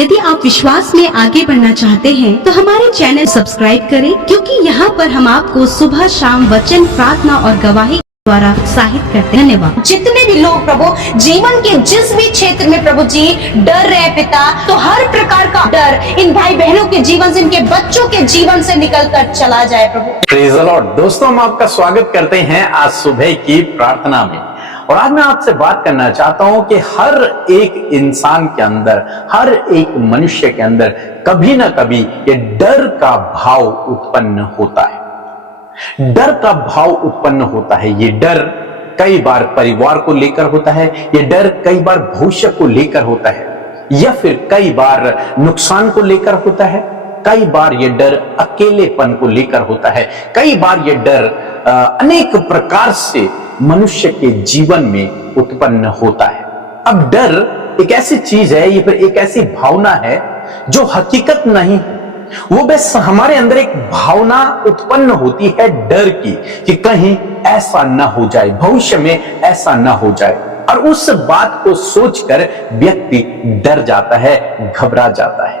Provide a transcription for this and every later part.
यदि आप विश्वास में आगे बढ़ना चाहते हैं तो हमारे चैनल सब्सक्राइब करें, क्योंकि यहाँ पर हम आपको सुबह शाम वचन, प्रार्थना और गवाही द्वारा उत्साहित करते हैं। धन्यवाद। जितने भी लोग प्रभु जीवन के जिस भी क्षेत्र में प्रभु जी डर रहे पिता, तो हर प्रकार का डर इन भाई बहनों के जीवन से, इनके बच्चों के जीवन से निकल कर चला जाए प्रभु। Praise the Lord. दोस्तों, हम आपका स्वागत करते हैं आज सुबह की प्रार्थना में। और आज मैं आपसे बात करना चाहता हूं कि हर एक इंसान के अंदर, हर एक मनुष्य के अंदर कभी ना कभी ये डर का भाव उत्पन्न होता है। डर का भाव उत्पन्न होता है। ये डर कई बार परिवार को लेकर होता है, ये डर कई बार भविष्य को लेकर होता है, या फिर कई बार नुकसान को लेकर होता है, कई बार ये डर अकेलेपन को लेकर होता है, कई बार ये डर अनेक प्रकार से मनुष्य के जीवन में उत्पन्न होता है। अब डर एक ऐसी चीज है, ये फिर एक ऐसी भावना है जो हकीकत नहीं है। वो बस हमारे अंदर एक भावना उत्पन्न होती है डर की, कि कहीं ऐसा ना हो जाए, भविष्य में ऐसा ना हो जाए, और उस बात को सोचकर व्यक्ति डर जाता है, घबरा जाता है,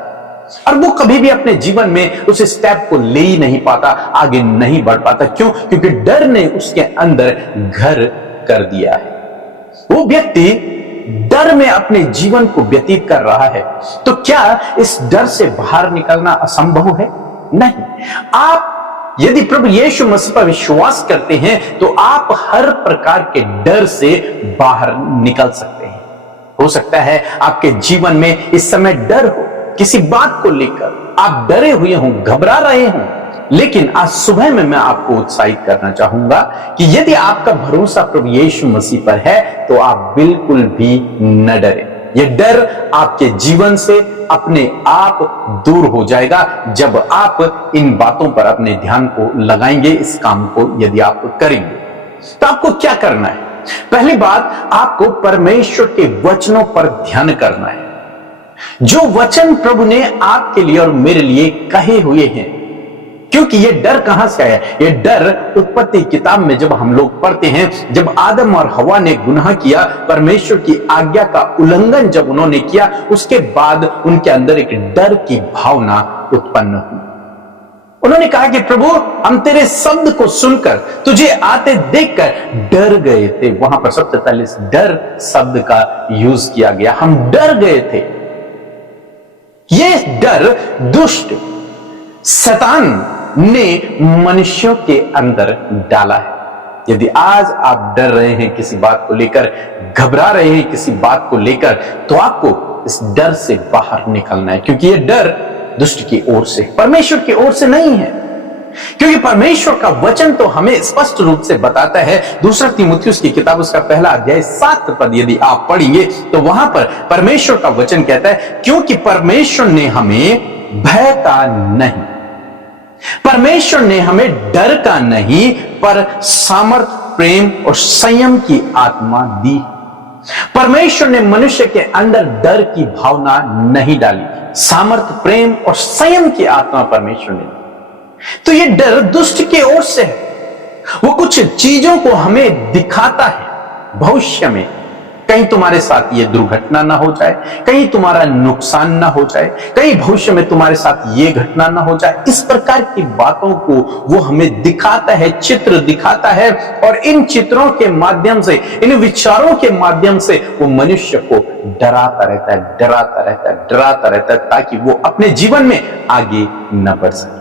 और वो कभी भी अपने जीवन में उस स्टेप को ले ही नहीं पाता, आगे नहीं बढ़ पाता। क्यों? क्योंकि डर ने उसके अंदर घर कर दिया है। वो व्यक्ति डर में अपने जीवन को व्यतीत कर रहा है। तो क्या इस डर से बाहर निकलना असंभव है? नहीं। आप यदि प्रभु यीशु मसीह पर विश्वास करते हैं तो आप हर प्रकार के डर से बाहर निकल सकते हैं। हो सकता है आपके जीवन में इस समय डर हो, किसी बात को लेकर आप डरे हुए हों, घबरा रहे हों, लेकिन आज सुबह में मैं आपको उत्साहित करना चाहूंगा कि यदि आपका भरोसा प्रभु यीशु मसीह पर है तो आप बिल्कुल भी न डरें। यह डर आपके जीवन से अपने आप दूर हो जाएगा जब आप इन बातों पर अपने ध्यान को लगाएंगे। इस काम को यदि आप करेंगे तो आपको क्या करना है? पहली बात, आपको परमेश्वर के वचनों पर ध्यान करना है। जो वचन प्रभु ने आपके लिए और मेरे लिए कहे हुए हैं। क्योंकि ये डर कहां से आया? ये डर उत्पत्ति किताब में जब हम लोग पढ़ते हैं, जब आदम और हवा ने गुनाह किया, परमेश्वर की आज्ञा का उल्लंघन जब उन्होंने किया, उसके बाद उनके अंदर एक डर की भावना उत्पन्न हुई। उन्होंने कहा कि प्रभु, हम तेरे शब्द को सुनकर, तुझे आते देखकर डर गए थे। वहां पर सबसे पहले डर शब्द का यूज किया गया। हम डर गए थे। यह डर दुष्ट शैतान ने मनुष्यों के अंदर डाला है। यदि आज आप डर रहे हैं किसी बात को लेकर, घबरा रहे हैं किसी बात को लेकर, तो आपको इस डर से बाहर निकलना है। क्योंकि यह डर दुष्ट की ओर से, परमेश्वर की ओर से नहीं है। क्योंकि परमेश्वर का वचन तो हमें स्पष्ट रूप से बताता है। दूसरा तीमुथियुस की किताब उसका पहला अध्याय 7 पद यदि आप पढ़ेंगे तो वहां पर परमेश्वर का वचन कहता है, क्योंकि परमेश्वर ने हमें भय का नहीं, परमेश्वर ने हमें डर का नहीं, पर सामर्थ, प्रेम और संयम की आत्मा दी। परमेश्वर ने मनुष्य के अंदर डर की भावना नहीं डाली, सामर्थ, प्रेम और संयम की आत्मा परमेश्वर ने दी। तो ये डर दुष्ट की ओर से है। वो कुछ चीजों को हमें दिखाता है भविष्य में, कहीं तुम्हारे साथ ये दुर्घटना ना हो जाए, कहीं तुम्हारा नुकसान ना हो जाए, कहीं भविष्य में तुम्हारे साथ ये घटना ना हो जाए। इस प्रकार की बातों को वो हमें दिखाता है, चित्र दिखाता है, और इन चित्रों के माध्यम से, इन विचारों के माध्यम से वो मनुष्य को डराता रहता है, डराता रहता है, डराता रहता है, ताकि वो अपने जीवन में आगे न बढ़ सके।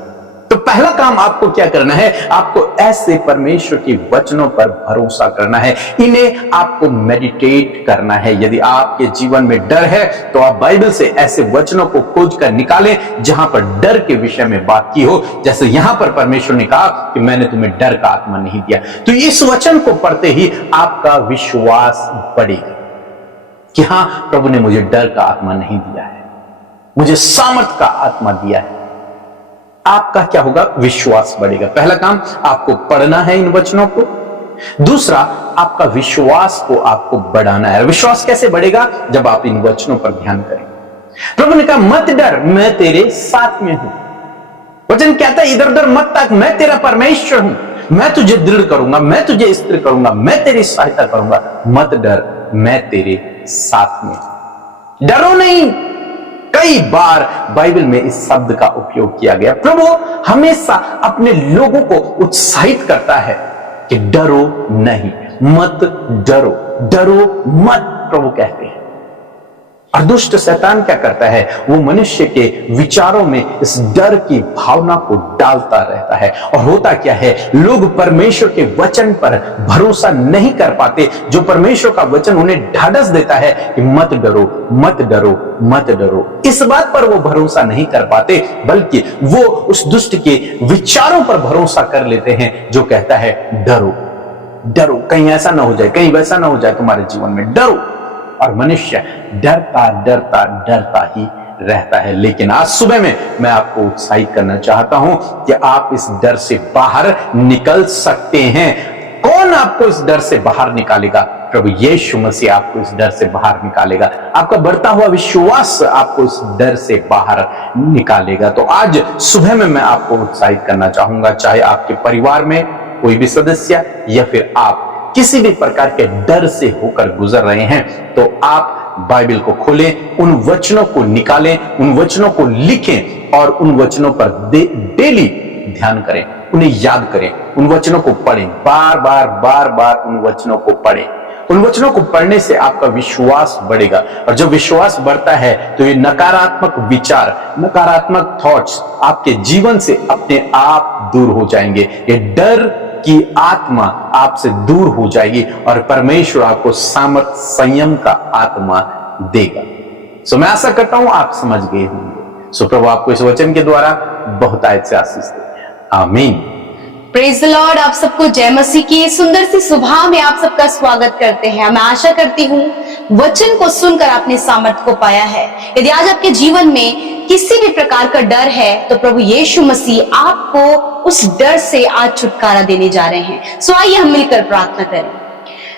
तो पहला काम आपको क्या करना है? आपको ऐसे परमेश्वर के वचनों पर भरोसा करना है, इन्हें आपको मेडिटेट करना है। यदि आपके जीवन में डर है तो आप बाइबल से ऐसे वचनों को खोज कर निकालें जहां पर डर के विषय में बात की हो। जैसे यहां पर परमेश्वर ने कहा कि मैंने तुम्हें डर का आत्मा नहीं दिया, तो इस वचन को पढ़ते ही आपका विश्वास बढ़ेगा कि हां, प्रभु ने मुझे डर का आत्मा नहीं दिया है, मुझे सामर्थ का आत्मा दिया है। आपका क्या होगा? विश्वास बढ़ेगा। पहला काम आपको पढ़ना है इन वचनों को। दूसरा, आपका विश्वास को आपको बढ़ाना है। विश्वास कैसे बढ़ेगा? जब आप इन वचनों पर ध्यान करें। प्रभु ने कहा, मत डर, मैं तेरे साथ में हूं। वचन कहता है, इधर उधर मत ताक, मैं तेरा परमेश्वर हूं, मैं तुझे दृढ़ करूंगा, मैं तुझे स्थिर करूंगा, मैं तेरी सहायता करूंगा। मत डर, मैं तेरे साथ में। डरो नहीं। कई बार बाइबल में इस शब्द का उपयोग किया गया। प्रभु हमेशा अपने लोगों को उत्साहित करता है कि डरो नहीं, मत डरो, डरो मत, प्रभु कहते हैं। और दुष्ट शैतान क्या करता है, वो मनुष्य के विचारों में इस डर की भावना को डालता रहता है। और होता क्या है, लोग परमेश्वर के वचन पर भरोसा नहीं कर पाते, जो परमेश्वर का वचन उन्हें ढाढ़स देता है कि मत डरो, मत डरो, मत डरो। इस बात पर वो भरोसा नहीं कर पाते, बल्कि वो उस दुष्ट के विचारों पर भरोसा कर लेते हैं जो कहता है डरो, डरो, कहीं ऐसा ना हो जाए, कहीं वैसा ना हो जाए तुम्हारे जीवन में, डरो। और मनुष्य डरता डरता डरता ही रहता है। लेकिन आज सुबह में मैं आपको उत्साहित करना चाहता हूं कि आप इस डर से बाहर निकल सकते हैं। कौन आपको इस डर से बाहर निकालेगा? प्रभु यीशु मसीह आपको इस डर से बाहर निकालेगा। आपका बढ़ता हुआ विश्वास आपको इस डर से बाहर निकालेगा। तो आज सुबह में मैं आपको उत्साहित करना चाहूंगा, चाहे आपके परिवार में कोई भी सदस्य या फिर आप किसी भी प्रकार के डर से होकर गुजर रहे हैं, तो आप बाइबल को खोलें, उन वचनों को निकालें, उन वचनों को लिखें और उन वचनों पर डेली ध्यान करें, उन्हें याद करें, उन वचनों को पढ़ें, बार बार बार बार उन वचनों को पढ़ें। उन वचनों को पढ़ने से आपका विश्वास बढ़ेगा, और जब विश्वास बढ़ता है तो ये नकारात्मक विचार, नकारात्मक थॉट्स आपके जीवन से अपने आप दूर हो जाएंगे। ये डर की आत्मा आपसे दूर हो जाएगी और परमेश्वर आपको सामर्थ, संयम का आत्मा देगा। सो मैं आशा करता हूं आप समझ गए होंगे। सो प्रभु आपको इस वचन के द्वारा बहुतायत से आशीष दे। आमीन। Praise the Lord. आप सबको जय मसीह की सुंदर सी सुबह में आप सबका स्वागत करते हैं। मैं आशा करती हूँ वचन को सुनकर आपने सामर्थ को पाया है। यदि आज आपके जीवन में किसी भी प्रकार का डर है, तो प्रभु यीशु मसीह आपको उस डर से आज छुटकारा देने जा रहे हैं। सो आइए हम मिलकर प्रार्थना करें।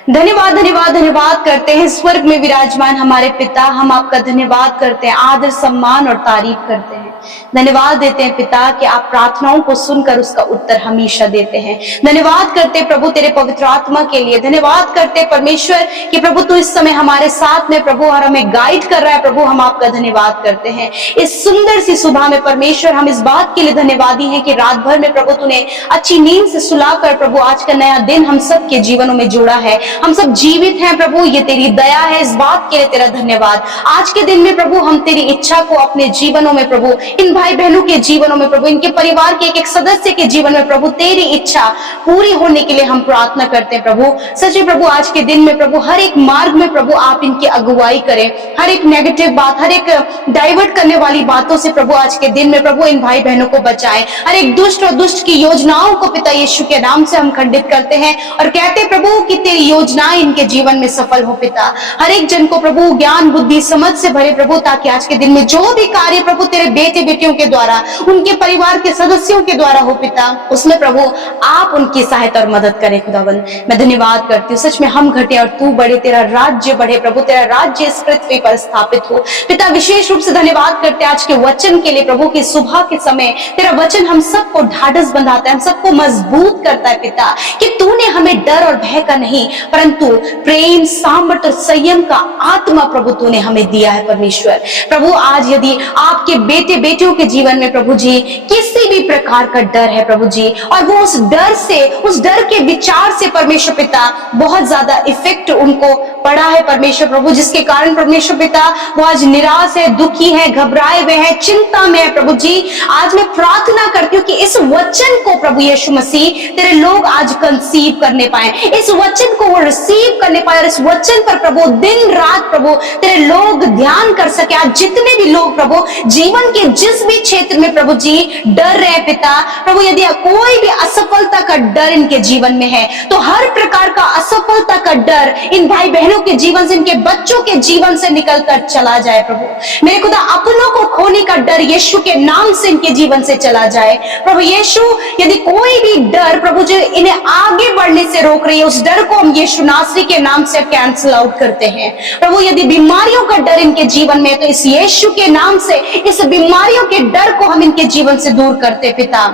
धन्यवाद धन्यवाद धन्यवाद करते हैं स्वर्ग में विराजमान हमारे पिता, हम आपका धन्यवाद करते हैं, आदर सम्मान और तारीफ करते हैं। धन्यवाद देते हैं पिता कि आप प्रार्थनाओं को सुनकर उसका उत्तर हमेशा देते हैं। धन्यवाद करते हैं प्रभु तेरे पवित्र आत्मा के लिए। धन्यवाद करते हैं परमेश्वर कि प्रभु तू इस समय हमारे साथ में प्रभु और हमें गाइड कर रहा है। प्रभु हम आपका धन्यवाद करते हैं इस सुंदर सी सुबह में। परमेश्वर हम इस बात के लिए धन्यवादी हैं कि रात भर में प्रभु तूने अच्छी नींद से सुलाकर प्रभु आज का नया दिन हम सब के जीवनों में जोड़ा है। हम सब जीवित हैं प्रभु, ये तेरी दया है, इस बात के लिए तेरा धन्यवाद। आज के दिन में प्रभु हम तेरी इच्छा को अपने जीवनों में प्रभु, इन भाई बहनों के जीवनों में प्रभु, इनके परिवार के एक एक सदस्य के जीवन में प्रभु तेरी इच्छा पूरी होने के लिए हम प्रार्थना करते हैं प्रभु। सच्चे प्रभु आज के दिन में प्रभु हर एक मार्ग में प्रभु आप इनकी अगुवाई करें। हर एक नेगेटिव बात, हर एक डाइवर्ट करने वाली बातों से प्रभु आज के दिन में प्रभु इन भाई बहनों को बचाएं। हर एक दुष्ट और दुष्ट की योजनाओं को पिता यीशु के नाम से हम खंडित करते हैं और कहते प्रभु कि तेरी योजनाएं इनके जीवन में सफल हो पिता। हर एक जन को प्रभु ज्ञान बुद्धि समझ से भरे प्रभु, ताकि आज के दिन में जो भी कार्य प्रभु तेरे बेटे बेटियों के द्वारा, उनके परिवार के सदस्यों के द्वारा हो पिता, उसमें प्रभु आप उनकी सहायता और मदद करें खुदावन। मैं धन्यवाद करती हूँ, सच में हम घटे और तू बढ़े, तेरा राज्य बढ़े प्रभु, तेरा राज्य इस पृथ्वी पर स्थापित हो पिता। विशेष रूप से धन्यवाद करते हैं आज के वचन के लिए प्रभु की सुबह के समय तेरा वचन हम सबको ढाढ़स बंधाता है, हम सबको मजबूत करता है पिता, कि तूने हमें डर और भय का नहीं परंतु प्रेम, सामर्थ और संयम का आत्मा प्रभु तूने हमें दिया है परमेश्वर। प्रभु आज यदि आपके बेटे बेटियों के जीवन में प्रभु जी किसी भी प्रकार का डर है प्रभु जी, और वो उस डर से, उस डर के विचार से परमेश्वर पिता बहुत ज्यादा इफेक्ट उनको पड़ा है परमेश्वर प्रभु, जिसके कारण परमेश्वर पिता वो आज निराश है, दुखी है, घबराए हुए हैं, चिंता में है प्रभु जी। आज मैं प्रार्थना करती हूँ कि इस वचन को प्रभु यीशु मसीह तेरे लोग आज कंसीव करने पाए, इस वचन को वो रिसीव करने पाए और इस वचन पर प्रभु दिन रात प्रभु तेरे लोग ध्यान कर सके। आज जितने भी लोग प्रभु जीवन के जिस भी क्षेत्र में प्रभु जी डर रहे पिता प्रभु, यदि कोई भी असफलता का डर इनके जीवन में है, तो हर प्रकार का असफलता का डर इन भाई बहनों के जीवन से, इनके बच्चों के जीवन से निकल कर चला जाए प्रभु। मेरे खुदा अपनों को खोने का डर यीशु के नाम से इनके जीवन से चला जाए प्रभु यीशु। यदि कोई भी डर प्रभु जो इन्हें आगे बढ़ने से रोक रही है, उस डर को हम यीशु नासरी के नाम से कैंसिल आउट करते हैं प्रभु। यदि बीमारियों का डर इनके जीवन में, तो इस यीशु के नाम से इस बीमारियों के डर को हम इनके जीवन से दूर करते पिता।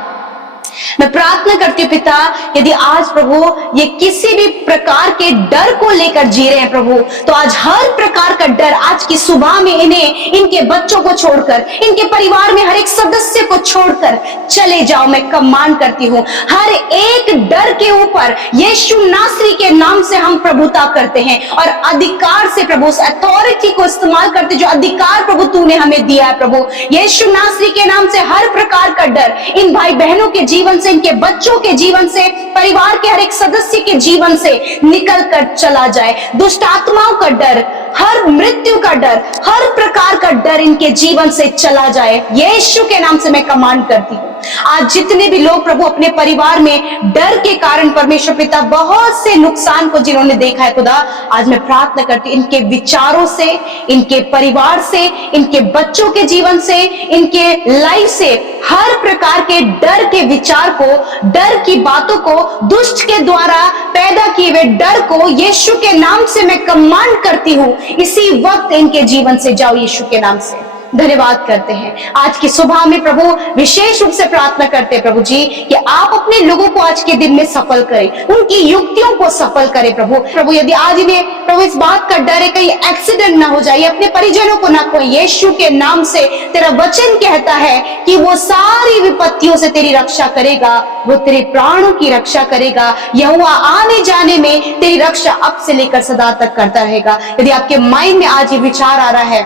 मैं प्रार्थना करती हूँ पिता, यदि आज प्रभु ये किसी भी प्रकार के डर को लेकर जी रहे हैं प्रभु, तो आज हर प्रकार का डर आज की सुबह में इन्हें, इनके बच्चों को छोड़कर, इनके परिवार में हर एक सदस्य को छोड़कर चले जाओ। मैं कमांड करती हूँ हर एक डर के ऊपर यीशु नासरी के नाम से हम प्रभुता करते हैं और अधिकार से प्रभु उस अथॉरिटी को इस्तेमाल करते जो अधिकार प्रभु तूने हमें दिया है प्रभु। यीशु नासरी के नाम से हर प्रकार का डर इन भाई बहनों के जीवन से, इनके बच्चों के जीवन से, परिवार के हर एक सदस्य के जीवन से निकल कर चला जाए। दुष्ट आत्माओं का डर, हर मृत्यु का डर, हर प्रकार का डर इनके जीवन से चला जाए। यीशु के नाम से मैं कमांड करती हूँ। आज जितने भी लोग प्रभु अपने परिवार में डर के कारण परमेश्वर पिता बहुत से नुकसान को जिन्होंने देखा है खुदा, आज मैं प्रार्थना करती हूँ इनके विचारों से, इनके परिवार से, इनके बच्चों के जीवन से, इनके लाइफ से हर प्रकार के डर के विचार को, डर की बातों को, दुष्ट के द्वारा पैदा किए हुए डर को यीशु के नाम से मैं कमांड करती हूँ, इसी वक्त इनके जीवन से जाओ यीशु के नाम से। धन्यवाद करते हैं आज की सुबह में प्रभु, विशेष रूप से प्रार्थना करते हैं प्रभु जी कि आप अपने लोगों को आज के दिन में सफल करें, उनकी युक्तियों को सफल करें प्रभु। यदि आज इन्हें प्रभु इस बात का डर है कहीं एक्सीडेंट ना हो जाए, अपने परिजनों को ना खोए, यीशु के नाम से तेरा वचन कहता है कि वो सारी विपत्तियों से तेरी रक्षा करेगा, वो तेरे प्राणों की रक्षा करेगा। यहोवा आने जाने में तेरी रक्षा अब से लेकर सदा तक करता रहेगा। यदि आपके माइंड में आज ये विचार आ रहा है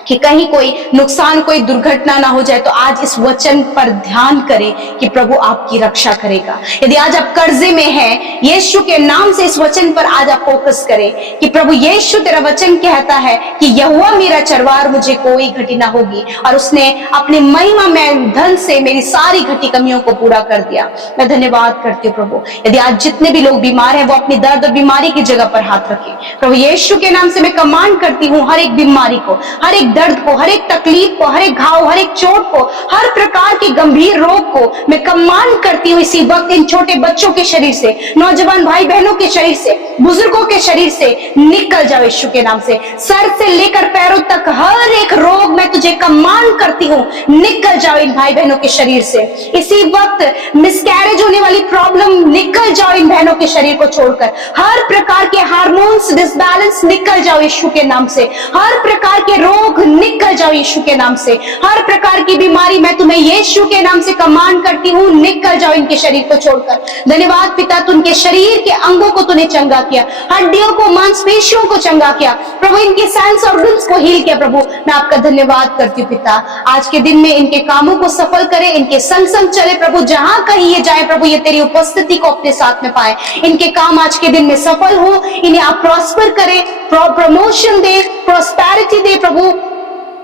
कि कहीं कोई नुकसान, कोई दुर्घटना ना हो जाए, तो आज इस वचन पर ध्यान करें कि प्रभु आपकी रक्षा करेगा। यदि आज आप कर्जे में हैं, यीशु के नाम से इस वचन पर आज आप फोकस करें कि प्रभु यीशु तेरा वचन कहता है कि यहोवा मेरा चरवार, मुझे कोई घटी ना होगी, और उसने अपने महिमा में धन से मेरी सारी घटी कमियों को पूरा कर दिया। मैं धन्यवाद करती हूँ प्रभु। यदि आज जितने भी लोग बीमार हैं वो अपनी दर्द और बीमारी की जगह पर हाथ रखें प्रभु। यीशु के नाम से मैं कमांड करती हूँ हर एक बीमारी को, हर एक दर्द को, हर एक तकलीफ को, हर एक घाव, हर एक चोट को, हर प्रकार के गंभीर रोग को मैं कमांड करती हूँ इसी वक्त इन छोटे बच्चों के शरीर से, नौजवान भाई बहनों के शरीर से, बुजुर्गों के शरीर से निकल जाओ यीशु के नाम से। सर से लेकर पैरों तक हर एक रोग मैं तुझे कमांड करती हूँ, निकल जाओ इन भाई बहनों के शरीर से। इसी वक्त मिसकैरेज होने वाली प्रॉब्लम निकल जाओ इन बहनों के शरीर को छोड़कर। हर प्रकार के हार्मोन्स डिसबैलेंस निकल जाओ यीशु के नाम से। हर प्रकार के रोग निकल जाओ यीशु के नाम से। हर प्रकार की बीमारी मैं तुम्हें यीशु के नाम से कमांड करती हूँ, निकल जाओ इनके शरीर को छोड़कर। धन्यवाद पिता, तू उनके शरीर के अंगों को तूने चंगा किया, हड्डियों को, मांसपेशियों को चंगा किया प्रभु, इनके सेंस ऑर्गन्स को हील किया प्रभु। मैं आपका धन्यवाद करती हूँ पिता। आज के दिन में इनके कामों को सफल करे, इनके संग संग चले प्रभु, जहां कहीं ये जाए प्रभु, ये तेरी उपस्थिति को अपने साथ में पाए। इनके काम आज के दिन में सफल हो, इन्हें आप प्रॉस्पर करे, प्रमोशन दे, प्रॉस्पेरिटी दे प्रभु।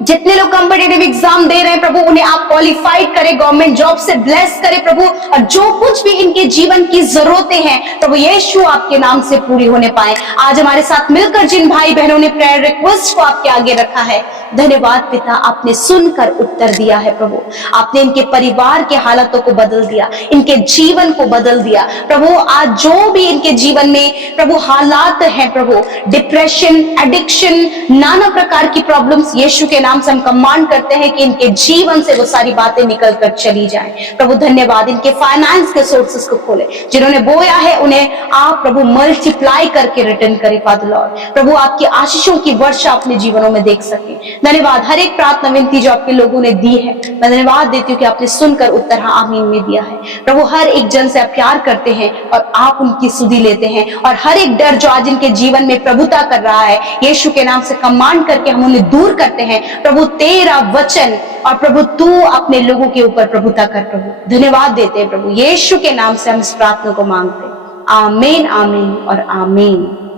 जितने लोग कॉम्पिटिटिव एग्जाम दे रहे हैं प्रभु, उन्हें आप क्वालिफाइड करें, गवर्नमेंट जॉब से ब्लेस करें प्रभु, और जो कुछ भी इनके जीवन की जरूरतें हैं प्रभु यीशु आपके नाम से पूरी होने पाए। आज हमारे साथ मिलकर जिन भाई बहनों ने प्रेयर रिक्वेस्ट को आपके आगे रखा है, धन्यवाद पिता, आपने सुनकर उत्तर दिया है प्रभु। आपने इनके परिवार के हालातों को बदल दिया, इनके जीवन को बदल दिया प्रभु। आज जो भी इनके जीवन में प्रभु हालात हैं प्रभु, डिप्रेशन, एडिक्शन, नाना प्रकार की प्रॉब्लम्स, यीशु के नाम से हम कमांड करते हैं कि इनके जीवन से वो सारी बातें निकल कर चली जाएं प्रभु। धन्यवाद, इनके फाइनेंस के सोर्सेस को खोले, जिन्होंने बोया है उन्हें आप प्रभु मल्टीप्लाई करके रिटर्न करें फादर लॉर्ड। प्रभु आपकी आशीषों की वर्षा अपने जीवनों में देख सके। धन्यवाद, हर एक प्रार्थना विनती जो आपके लोगों ने दी है, मैं धन्यवाद देती हूँ कि आपने सुनकर उत्तर हाँ आमीन में दिया है प्रभु। हर एक जन से आप प्यार करते हैं और आप उनकी सुधि लेते हैं, और हर एक डर जो आज इनके जीवन में प्रभुता कर रहा है, यीशु के नाम से कमांड करके हम उन्हें दूर करते हैं प्रभु। तेरा वचन और प्रभु तू अपने लोगों के ऊपर प्रभुता कर प्रभु। धन्यवाद देते हैं प्रभु, यीशु के नाम से हम इस प्रार्थना को मांगते हैं। आमीन, आमीन और आमीन।